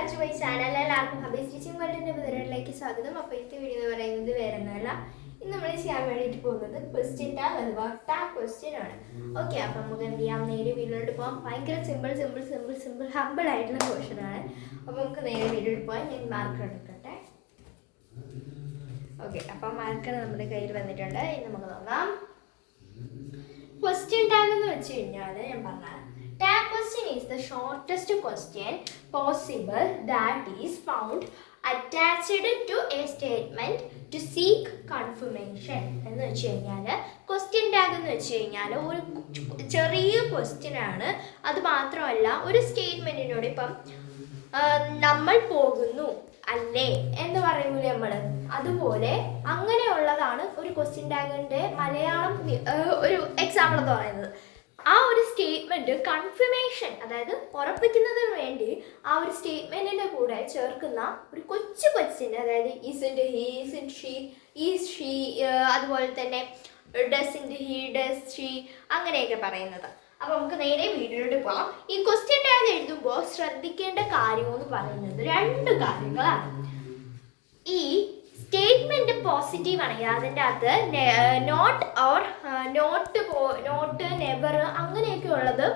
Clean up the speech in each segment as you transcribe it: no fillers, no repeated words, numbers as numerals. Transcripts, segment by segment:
Back to my channel. എല്ലാവർക്കും ഹബീസ് teaching വേൾഡിൻ്റെ പുതിയതിലേക്ക് സ്വാഗതം. അപ്പോൾ ഇന്നത്തെ വീഡിയോ എന്ന് പറയുന്നത് വേറെ ഒന്നുമല്ല, ഇന്ന് നമ്മൾ ചെയ്യാൻ വേണ്ടിയിട്ട് പോകുന്നത് ക്വസ്റ്റ്യൻ ടാഗ് അഥവാ ടാഗ് ക്വസ്റ്റ്യൻ ആണ്. ഓക്കെ, അപ്പം നമുക്ക് എന്ത് ചെയ്യാം, നേരെ വീഡിയോയിലോട്ട് പോകാം. ഭയങ്കര ഹമ്പിൾ ആയിട്ടുള്ള ക്വസ്റ്റ്യൻ ആണ്. അപ്പോൾ നമുക്ക് നേരെ വീഡിയോയിൽ പോകാം. ഞാൻ മാർക്കർ എടുക്കട്ടെ. ഓക്കെ, അപ്പം മാർക്കർ നമ്മുടെ കയ്യിൽ വന്നിട്ടുണ്ട്. ഇനി നമുക്ക് നോക്കാം. ക്വസ്റ്റ്യൻ ടാഗ് എന്ന് വെച്ച് കഴിഞ്ഞാൽ ഞാൻ പറഞ്ഞാൽ tag question is the shortest question possible that is found attached to a statement to seek confirmation. എന്ന് വെച്ച് കഴിഞ്ഞാൽ ക്വസ്റ്റ്യൻ ടാഗ് എന്ന് വെച്ച് കഴിഞ്ഞാൽ ഒരു ചെറിയ ക്വസ്റ്റ്യൻ ആണ്. അത് മാത്രമല്ല, ഒരു സ്റ്റേറ്റ്മെൻറ്റിനോട് ഇപ്പം നമ്മൾ പോകുന്നു അല്ലേ എന്ന് പറയൂലേ നമ്മൾ, അതുപോലെ അങ്ങനെയുള്ളതാണ് ഒരു ക്വസ്റ്റ്യൻ ടാഗിൻ്റെ മലയാളം ഒരു എക്സാമ്പിൾ എന്ന് പറയുന്നത്. ആ ഒരു സ്റ്റേറ്റ്മെൻറ്റ് കൺഫർമേഷൻ, അതായത് ഉറപ്പിക്കുന്നതിന് വേണ്ടി ആ ഒരു സ്റ്റേറ്റ്മെൻറ്റിൻ്റെ കൂടെ ചേർക്കുന്ന ഒരു കൊച്ചു ക്വസ്റ്റ്യൻ, അതായത് isn't he, isn't she, is she, അതുപോലെ തന്നെ ഡസിൻറ്റ് ഹി, ഡസ് ഷീ, അങ്ങനെയൊക്കെ പറയുന്നത്. അപ്പോൾ നമുക്ക് നേരെ വീഡിയോയിലോട്ട് പോകാം. ഈ ക്വസ്റ്റ്യൻ ടാഗ് എഴുതുമ്പോൾ ശ്രദ്ധിക്കേണ്ട കാര്യമെന്ന് പറയുന്നത് രണ്ട് കാര്യങ്ങളാണ്. ഈ സ്റ്റേറ്റ്മെൻറ്റ് പോസിറ്റീവ് ആണെങ്കിൽ അതിൻ്റെ അകത്ത് നോട്ട് ഓർ നോട്ട് നെവർ അങ്ങനെയൊക്കെ ഉള്ളത്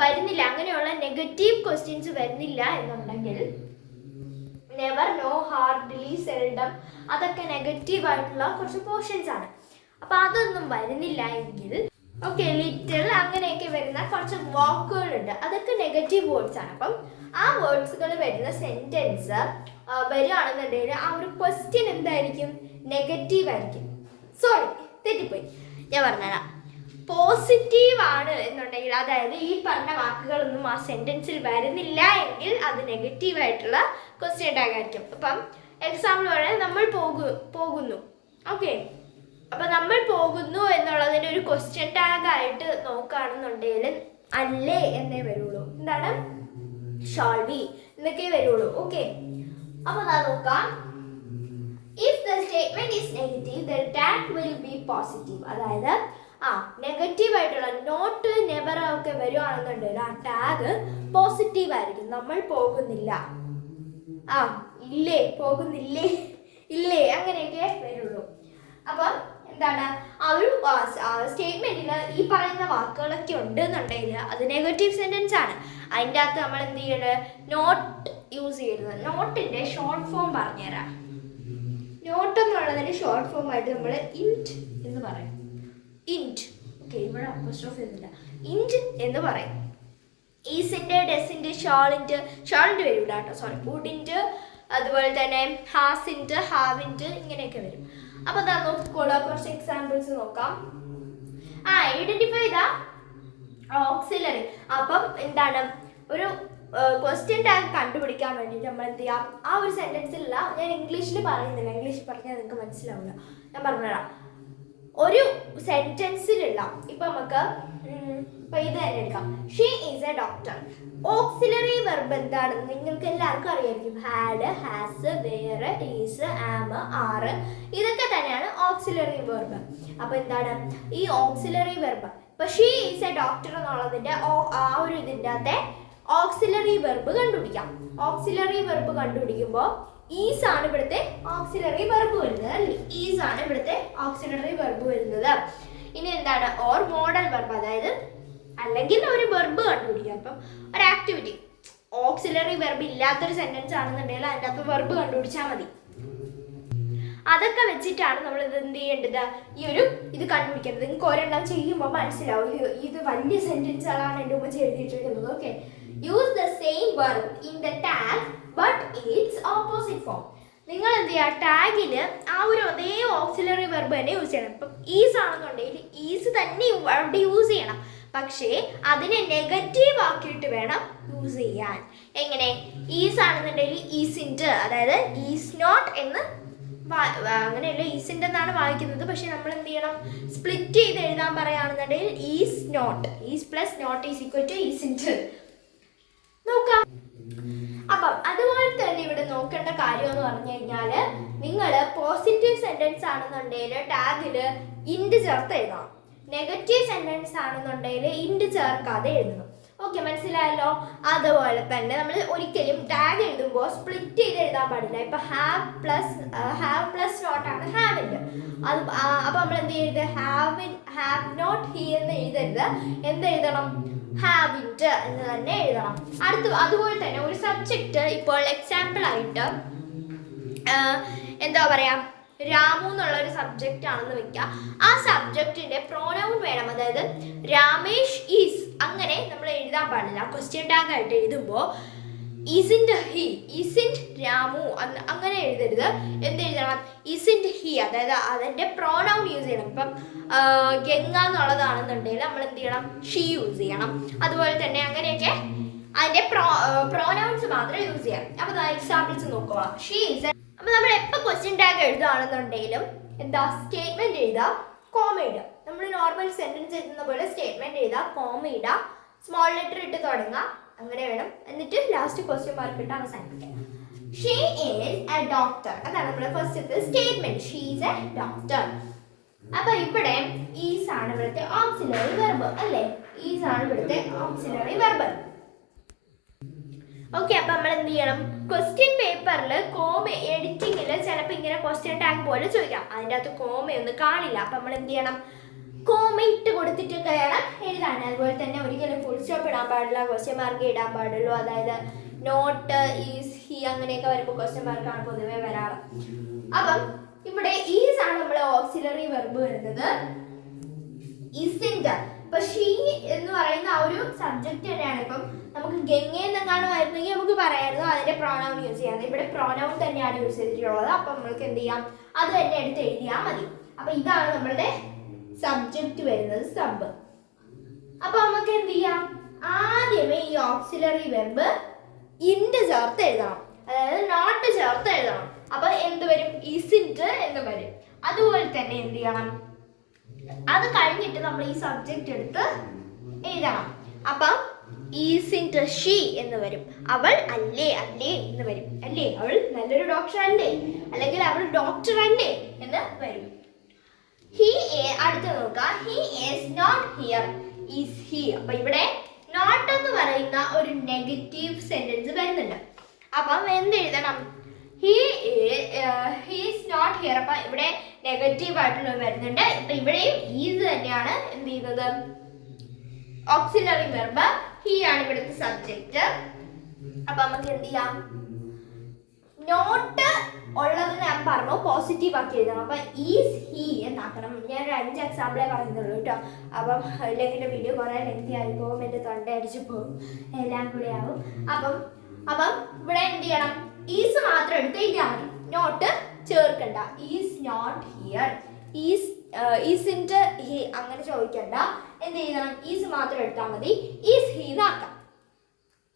വരുന്നില്ല, അങ്ങനെയുള്ള നെഗറ്റീവ് ക്വസ്റ്റ്യൻസ് വരുന്നില്ല എന്നുണ്ടെങ്കിൽ, നെവർ, നോ, ഹാർഡ്ലി, സെൽഡം, അതൊക്കെ നെഗറ്റീവ് ആയിട്ടുള്ള കുറച്ച് പോർഷൻസ് ആണ്. അപ്പോൾ അതൊന്നും വരുന്നില്ല എങ്കിൽ, ഓക്കെ, ലിറ്റിൽ അങ്ങനെയൊക്കെ വരുന്ന കുറച്ച് വാക്കുകളുണ്ട്, അതൊക്കെ നെഗറ്റീവ് വേർഡ്സ് ആണ്. അപ്പം ആ വേർഡ്സുകൾ വരുന്ന സെൻറ്റൻസ് വരികയാണെന്നുണ്ടെങ്കിൽ ആ ഒരു ക്വസ്റ്റ്യൻ എന്തായിരിക്കും, നെഗറ്റീവ് ആയിരിക്കും. സോറി, തെറ്റിപ്പോയി, ഞാൻ പറഞ്ഞുതരാം. പോസിറ്റീവ് ആണ് എന്നുണ്ടെങ്കിൽ, അതായത് ഈ പറഞ്ഞ വാക്കുകളൊന്നും ആ സെൻറ്റൻസിൽ വരുന്നില്ല എങ്കിൽ അത് നെഗറ്റീവ് ആയിട്ടുള്ള ക്വസ്റ്റ്യൻ ടാഗ് ആയിരിക്കും. അപ്പം എക്സാമ്പിൾ പറയാൻ, നമ്മൾ പോകുന്നു. ഓക്കെ, അപ്പം നമ്മൾ പോകുന്നു എന്നുള്ളതിൻ്റെ ഒരു ക്വസ്റ്റ്യൻ ടാഗ് ആയിട്ട് നോക്കുകയാണെന്നുണ്ടെങ്കിൽ അല്ലേ എന്നേ വരുള്ളൂ. എന്താണ്, ഷാൾ വി എന്നൊക്കെ വരുള്ളൂ. ഓക്കെ, അപ്പോൾ അതാ നോക്കാം. If the statement is negative the tag will be positive. അതായത് നെഗറ്റീവ് ആയിട്ടുള്ള നോട്ട്, നെവർ ഒക്കെ വരുവാണെന്നുണ്ടെങ്കിൽ ആ ടാഗ് പോസിറ്റീവ് ആയിരിക്കും. നമ്മൾ പോകുന്നില്ല, ഇല്ലേ, പോകുന്നില്ലേ, ഇല്ലേ, അങ്ങനെയൊക്കെ വരുള്ളൂ. അപ്പം എന്താണ്, ആ ഒരു സ്റ്റേറ്റ്മെന്റിൽ ഈ പറയുന്ന വാക്കുകളൊക്കെ ഉണ്ടെന്നുണ്ടെങ്കിൽ അത് നെഗറ്റീവ് സെന്റൻസ് ആണ്. അതിൻ്റെ അകത്ത് നമ്മൾ എന്ത് ചെയ്യണത്, നോട്ട് യൂസ് ചെയ്യരുത്. നോട്ടിൻ്റെ ഷോർട്ട് ഫോം പറഞ്ഞുതരാം. നോട്ട് എന്നുള്ളതിൻ്റെ ഷോർട്ട് ഫോം ആയിട്ട് നമ്മൾ ഇൻറ്റ് എന്ന് പറയും. ഇൻറ്റ്, ഓക്കെ, ഇവിടെ അപ്പോസ്ട്രോഫി ഒന്നുമില്ല, ഇൻറ്റ് എന്ന് പറയും. ഈസിൻ്റെ, ഡെസിൻ്റെ, ഷാളിൻ്റെ വരില്ല കേട്ടോ, സോറി, വുഡിൻ്റെ, അതുപോലെ തന്നെ ഹാസിൻ്റെ, ഹാവിൻ്റെ, ഇങ്ങനെയൊക്കെ വരും. അപ്പോൾ അതാ നോക്കിക്കോളൂ, കുറച്ച് എക്സാമ്പിൾസ് നോക്കാം. Identify the auxiliary. അപ്പം എന്താണ്, ഒരു ക്വസ്റ്റ്യൻ ടാഗ് കണ്ടുപിടിക്കാൻ വേണ്ടിയിട്ട് നമ്മൾ എന്ത് ചെയ്യാം, ആ ഒരു സെൻറ്റൻസിലുള്ള, ഞാൻ ഇംഗ്ലീഷിൽ പറയുന്നില്ല, ഇംഗ്ലീഷിൽ പറഞ്ഞാൽ നിങ്ങൾക്ക് മനസ്സിലാവില്ല, ഞാൻ പറഞ്ഞുതരാം. ഒരു സെൻറ്റൻസിലുള്ള, ഇപ്പം നമുക്ക് ഇപ്പം ഇത് തന്നെ എടുക്കാം, she is a doctor. Auxiliary verb എന്താണെന്ന് നിങ്ങൾക്ക് എല്ലാവർക്കും അറിയായിരിക്കും. Had, has, were, is, am, are, ഇതൊക്കെ തന്നെയാണ് ഓക്സിലറി വെർബ്. അപ്പോൾ എന്താണ് ഈ ഓക്സിലറി വെർബ്, ഇപ്പം ഷീ ഈസ് എ ഡോക്ടർ എന്നുള്ളതിൻ്റെ ആ ഒരു ഇതിൻ്റെ അകത്തെ ഓക്സിലറി വെർബ് കണ്ടുപിടിക്കാം. ഓക്സിലറി വെർബ് കണ്ടുപിടിക്കുമ്പോൾ ഈസ് ആണ് ഇവിടുത്തെ ഓക്സിലറി വെർബ് വരുന്നത്, അല്ലേ? ഈസ് ആണ് ഇവിടുത്തെ ഓക്സിലറി വെർബ് വരുന്നത്. ഇനി എന്താണ്, ഓർ മോഡൽ വെർബ്, അതായത് അല്ലെങ്കിൽ ഒരു വെർബ് കണ്ടുപിടിക്കാം. അപ്പം ഒരു ആക്ടിവിറ്റി, ഓക്സിലറി വെർബ് ഇല്ലാത്തൊരു സെന്റൻസ് ആണെന്നുണ്ടെങ്കിൽ അതിൻ്റെ അകത്ത് വെർബ് കണ്ടുപിടിച്ചാൽ മതി. അതൊക്കെ വെച്ചിട്ടാണ് നമ്മൾ ഇത് എന്ത് ചെയ്യേണ്ടത്, ഈ ഒരു ഇത് കണ്ടുപിടിക്കേണ്ടത്. നിങ്ങൾക്ക് ഒരെണ്ണം ചെയ്യുമ്പോൾ മനസ്സിലാവും ഇത് വലിയ സെന്റൻസുകളാണ് എൻ്റെ മുമ്പ് എഴുതിയിട്ടിരിക്കുന്നത്. Okay, use the same verb in the tag but it's opposite form. നിങ്ങൾ എന്ത് ചെയ്യുക, ടാഗിൽ ആ ഒരു അതേ ഓക്സിലറി വെർബ് തന്നെ യൂസ് ചെയ്യണം. ഇപ്പം ഈസ് ആണെന്നുണ്ടെങ്കിൽ ഈസ് തന്നെ അവിടെ യൂസ് ചെയ്യണം, പക്ഷേ അതിനെ നെഗറ്റീവ് ആക്കിയിട്ട് വേണം യൂസ് ചെയ്യാൻ. എങ്ങനെ, ഈസ് ആണെന്നുണ്ടെങ്കിൽ ഈസിൻറ്റ്, അതായത് ഈസ് നോട്ട് എന്ന് അങ്ങനെയല്ല, ഈസിൻ്റെ എന്നാണ് വായിക്കുന്നത്, പക്ഷെ നമ്മൾ എന്ത് ചെയ്യണം, സ്പ്ലിറ്റ് ചെയ്ത് എഴുതാൻ പറയുകയാണെന്നുണ്ടെങ്കിൽ is not, is plus not is equal to isn't. നോക്കാം. അപ്പം അതുപോലെ തന്നെ ഇവിടെ നോക്കേണ്ട കാര്യം എന്ന് പറഞ്ഞു കഴിഞ്ഞാൽ, നിങ്ങൾ പോസിറ്റീവ് സെന്റൻസ് ആണെന്നുണ്ടെങ്കിൽ ടാഗിൽ ഇൻറ്റ് ചേർത്ത് എഴുതണം. നെഗറ്റീവ് സെന്റൻസ് ആണെന്നുണ്ടെങ്കിൽ ഇൻറ്റ് ചേർക്കാതെ എഴുതണം. ഓക്കെ, മനസ്സിലായല്ലോ. അതുപോലെ തന്നെ നമ്മൾ ഒരിക്കലും ടാഗ് എഴുതുമ്പോൾ സ്പ്ലിറ്റ് ചെയ്ത് എഴുതാൻ പാടില്ല. ഇപ്പൊ ഹാവ് പ്ലസ് നോട്ട് ആണ് ഹാവിൻ്റെ. അത് അപ്പൊ നമ്മൾ എന്ത് ചെയ്യരുത്, ഹാവ് നോട്ട് ഹി എന്ന് എഴുതരുത്. എന്ത് എഴുതണം, ഹാവിറ്റ് എന്ന് തന്നെ എഴുതണം. അതുപോലെ തന്നെ ഒരു സബ്ജക്റ്റ് ഇപ്പോൾ എക്സാമ്പിൾ ആയിട്ട് എന്താ പറയാ, രാമു എന്നുള്ള ഒരു സബ്ജക്റ്റ് ആണെന്ന് വെക്കുക. ആ സബ്ജക്റ്റിന്റെ പ്രോനൗൺ വേണം. അതായത് രാമേഷ് ഈസ് അങ്ങനെ നമ്മൾ എഴുതാൻ പാടില്ല. ക്വസ്റ്റ്യൻ ടാഗ് ആയിട്ട് എഴുതുമ്പോൾ ഇസിൻറ്റ് ഹി, ഇസിൻറ്റ് രാമു അങ്ങനെ എഴുതരുത്. എന്ത് എഴുതണം, ഇസിൻറ്റ് ഹി, അതായത് അതിന്റെ പ്രോനൗൺ യൂസ് ചെയ്യണം. ഇപ്പം ഗംഗ എന്നുള്ളതാണെന്നുണ്ടെങ്കിൽ നമ്മൾ എന്ത് ചെയ്യണം, ഷീ യൂസ് ചെയ്യണം. അതുപോലെ തന്നെ അങ്ങനെയൊക്കെ അതിന്റെ പ്രോനൗൺസ് മാത്രം യൂസ് ചെയ്യാം. അപ്പൊ എക്സാമ്പിൾസ് നോക്കുക. She is. അപ്പൊ നമ്മൾ എപ്പോൾ ക്വസ്റ്റ്യൻ ടാഗ് എഴുതുകയാണെന്നുണ്ടെങ്കിലും എന്താ, സ്റ്റേറ്റ്മെന്റ് എഴുതുക, കോമ ഇടുക. നമ്മൾ നോർമൽ സെന്റൻസ് എഴുതുന്ന പോലെ സ്റ്റേറ്റ്മെന്റ് എഴുതുക, കോമ ഇടുക, സ്മോൾ ലെറ്റർ ഇട്ട് തുടങ്ങുക, അങ്ങനെ വേണം. എന്നിട്ട് ലാസ്റ്റ് ക്വസ്റ്റ്യൻ മാർക്ക് ഇട്ട് അവസാനിപ്പിക്കുക. ഷീ ഈസ് എ ഡോക്ടർ, അതാണ് നമ്മുടെ ഫസ്റ്റത്തെ statement. She is a doctor. അപ്പൊ ഇവിടെ ഈസ് ആണ് ഇവിടുത്തെ ഓക്സിലറി വെർബ് അല്ലേ, ഈസ് ആണ് ഇവിടുത്തെ ഓക്സിലറി വെർബ്. ഓക്കെ, അപ്പൊ നമ്മൾ എന്ത് ചെയ്യണം, ക്വസ്റ്റ്യൻ പേപ്പറിൽ കോമ എഡിറ്റിങ്ങിൽ ചിലപ്പോൾ ഇങ്ങനെ ക്വസ്റ്റ്യൻ ടാഗ് പോലെ ചോദിക്കാം, അതിൻ്റെ അകത്ത് കോമയൊന്നും കാണില്ല. അപ്പൊ നമ്മൾ എന്ത് ചെയ്യണം, കോമ ഇട്ട് കൊടുത്തിട്ടൊക്കെ വേണം എഴുതാൻ. അതുപോലെ തന്നെ ഒരിക്കലും ഫുൾ സ്റ്റോപ്പ് ഇടാൻ പാടില്ല, ക്വസ്റ്റ്യൻ മാർക്ക് ഇടാൻ പാടുള്ളൂ. അതായത് നോട്ട്, ഈസ്, ഹി അങ്ങനെയൊക്കെ വരുമ്പോൾ ക്വസ്റ്റ്യൻ മാർക്കാണ് പൊതുവേ വരാറ്. അപ്പം ഇവിടെ ഈസ് ആണ് നമ്മുടെ ഓക്സിലറി വെർബ് വരുന്നത്. ഇസിൻറ്റ്, ഇപ്പൊ ഷീ എന്ന് പറയുന്ന ആ ഒരു സബ്ജക്റ്റ് തന്നെയാണ്. ഇപ്പം നമുക്ക് ഗംഗ എന്നെങ്ങാണുമായിരുന്നെങ്കിൽ നമുക്ക് പറയായിരുന്നു അതിന്റെ പ്രോനൗൺ യൂസ് ചെയ്യാം. ഇവിടെ പ്രോനൗൺ തന്നെയാണ് യൂസ് ചെയ്തിട്ടുള്ളത്. അപ്പൊ നമ്മൾക്ക് എന്ത് ചെയ്യാം, അത് തന്നെ എടുത്ത് എഴുതിയാൽ മതി. അപ്പൊ ഇതാണ് നമ്മളുടെ സബ്ജക്റ്റ് വരുന്നത്, സബ്. അപ്പൊ നമുക്ക് എന്ത് ചെയ്യാം, ആദ്യമേ ഈ ഓക്സിലറി വെർബ് ഇൻഡ് ചേർത്ത് എഴുതണം, അതായത് നോട്ട് ചേർത്ത് എഴുതണം. അപ്പൊ എന്ത് വരും, ഇസിൻറ്റ് എന്ന് വരും. അതുപോലെ തന്നെ എന്ത് ചെയ്യണം, അത് കഴിഞ്ഞിട്ട് നമ്മൾ ഈ സബ്ജക്റ്റ് എടുത്ത് എഴുതണം. അപ്പം ഈസിൻറ്റ് ഷീ എന്ന് വരും. അവൾ അല്ലേ, അല്ലേ എന്ന് വരും. അല്ലേ, അവൾ നല്ലൊരു ഡോക്ടർ അല്ലേ, അല്ലെങ്കിൽ അവൾ ഡോക്ടർ അല്ലേ എന്ന് വരും. ഹി, അടുത്ത് നോക്കുക, he is not here, is he. അപ്പൊ ഇവിടെ നോട്ട് എന്ന് പറയുന്ന ഒരു നെഗറ്റീവ് സെന്റൻസ് വരുന്നുണ്ട്. അപ്പം എന്ത് എഴുതണം, ഹി ഈസ് നോട്ട് ഹിയർ. അപ്പൊ ഇവിടെ നെഗറ്റീവ് ആയിട്ടുള്ള വരുന്നുണ്ട്. ഇപ്പൊ ഇവിടെയും ഈസ് തന്നെയാണ് എന്ത് ചെയ്യുന്നത്, ഓക്സിലറി വെർബ്. ഹി ആണ് ഇവിടുത്തെ സബ്ജക്റ്റ്. അപ്പൊ നമുക്ക് എന്ത് ചെയ്യാം, നോട്ട് ഉള്ളത് ഞാൻ പറഞ്ഞു പോസിറ്റീവ് ആക്കി എഴുതണം. അപ്പൊ ഈസ് ഹി എന്നാക്കണം. ഞാൻ ഒരു 5 എക്സാമ്പിളേ പറയുന്നുള്ളൂ കേട്ടോ. അപ്പം അല്ലെങ്കിൽ വീഡിയോ കുറെ ലെങ്തി ആയി പോകും, എൻ്റെ തൊണ്ട അടിച്ചു പോകും, എല്ലാം കൂടെ ആവും. അപ്പം ഇവിടെ എന്ത് ചെയ്യണം, ഈസ് മാത്രം എടുത്ത് എഴുതിയാൽ മതി, നോട്ട് ചേർക്കണ്ട. Is not here, isn't he അങ്ങനെ ചോദിക്കണ്ട. എന്ത് ചെയ്യണം, ഈസ് മാത്രം എടുത്താൽ മതി, ഈസ് ഹി എന്നാക്കാം.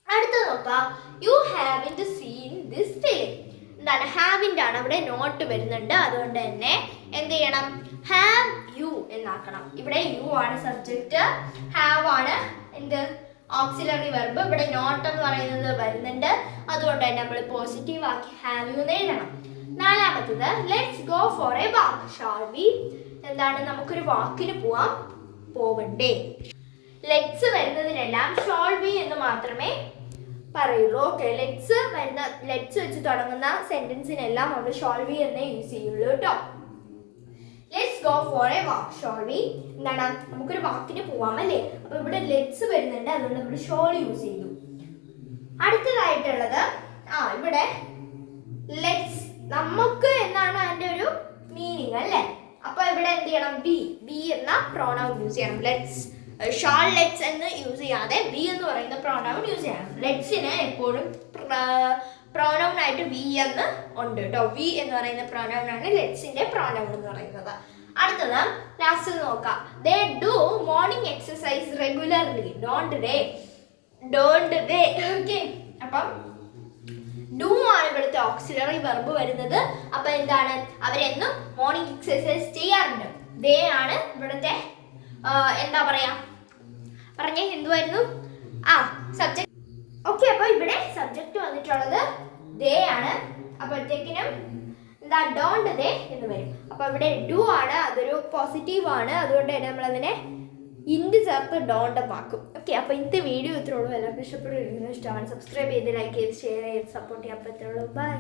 അടുത്ത് നോക്കാം, you haven't seen this film. എന്താണ്, ഹാവിൻ്റെ ആണ്, അവിടെ നോട്ട് വരുന്നുണ്ട്. അതുകൊണ്ട് തന്നെ എന്ത് ചെയ്യണം, ഹാവ് യു എന്നാക്കണം. ഇവിടെ യു ആണ് സബ്ജക്റ്റ്, ഹാവ് ആണ് എന്ത് ഓക്സിലറി വെർബ്. ഇവിടെ നോട്ട് എന്ന് പറയുന്നത് വരുന്നുണ്ട്. അതുകൊണ്ട് തന്നെ നമ്മൾ പോസിറ്റീവ് ആക്കി ഹാവ് യു എന്ന് എഴുതണം. നാലാമത്തത്, let's go for a walk, shall we. എന്താണ്, നമുക്കൊരു വാക്കിന് പോവണ്ടേ. ലെറ്റ്സ് വരുന്നതിനെല്ലാം ഷാൾ വി എന്ന് മാത്രമേ പറയുള്ളൂ. ഓക്കെ, ലെറ്റ്സ് വെച്ച് തുടങ്ങുന്ന സെന്റൻസിനെല്ലാം നമ്മൾ ഷാൾ വി എന്നേ യൂസ് ചെയ്യുള്ളൂ കേട്ടോ. Let's go for a walk, shall we. എന്താണ്, നമുക്കൊരു വാക്കിന് പോവാം അല്ലേ. അപ്പൊ ഇവിടെ ലെറ്റ്സ് വരുന്നുണ്ട്, അതുകൊണ്ട് നമ്മൾ ഷാൾ യൂസ് ചെയ്തു. അടുത്തതായിട്ടുള്ളത് ഇവിടെ ലെറ്റ്സ്, നമുക്ക് എന്നാണ് അതിന്റെ ഒരു മീനിങ് അല്ലേ. അപ്പൊ ഇവിടെ എന്ത് ചെയ്യണം, ബി എന്ന പ്രോനൗൺ യൂസ് ചെയ്യണം. ലെറ്റ്സ്, ഷാൾ ലെറ്റ്സ് എന്ന് യൂസ് ചെയ്യാതെ ബി എന്ന് പറയുന്ന പ്രോനൗൺ യൂസ് ചെയ്യണം. ലെറ്റ്സിന് എപ്പോഴും പ്രോനൗൺ ആയിട്ട് വി എന്ന് ഉണ്ട് കേട്ടോ. വി എന്ന് പറയുന്ന പ്രോനൗൺ ആണ് ലെറ്റ്സിന്റെ പ്രോനൗൺ എന്ന് പറയുന്നത്. അടുത്തത് ലാസ്റ്റ് നോക്കാം, they do morning exercise regularly, don't they. Okay, അപ്പം ഡു ആണ് ഇവിടുത്തെ ഓക്സിലറി വെർബ് വരുന്നത്. അപ്പൊ എന്താണ്, അവരെന്നും മോർണിംഗ് എക്സസൈസ് ചെയ്യാറുണ്ട്. ദേ ആണ് ഇവിടുത്തെ എന്താ പറയാ, പറഞ്ഞേ എന്തുവായിരുന്നു, സബ്ജക്ട്. ഓക്കെ, അപ്പൊ ഇവിടെ സബ്ജക്ട് വന്നിട്ടുള്ളത് ദേ ആണ്. അപ്പോഴത്തേക്കിനും എന്താ, ഡോണ്ട് ദേ എന്ന് വരും. അപ്പൊ ഇവിടെ ഡു ആണ്, അതൊരു പോസിറ്റീവ് ആണ്. അതുകൊണ്ട് തന്നെ നമ്മൾ അതിനെ ഇൻഡ് ചേർത്ത് ഡോണ്ടം ആക്കും. ഓക്കെ, അപ്പോൾ ഇന്നത്തെ വീഡിയോ ഇത്രയുള്ളൂ. എല്ലാവർക്കും ഇഷ്ടപ്പെടുന്നു, ഇഷ്ടമാണ്. സബ്സ്ക്രൈബ് ചെയ്ത് ലൈക്ക് ചെയ്ത് ഷെയർ ചെയ്ത് സപ്പോർട്ട് ചെയ്യാൻ പറ്റുള്ളൂ. ബൈ.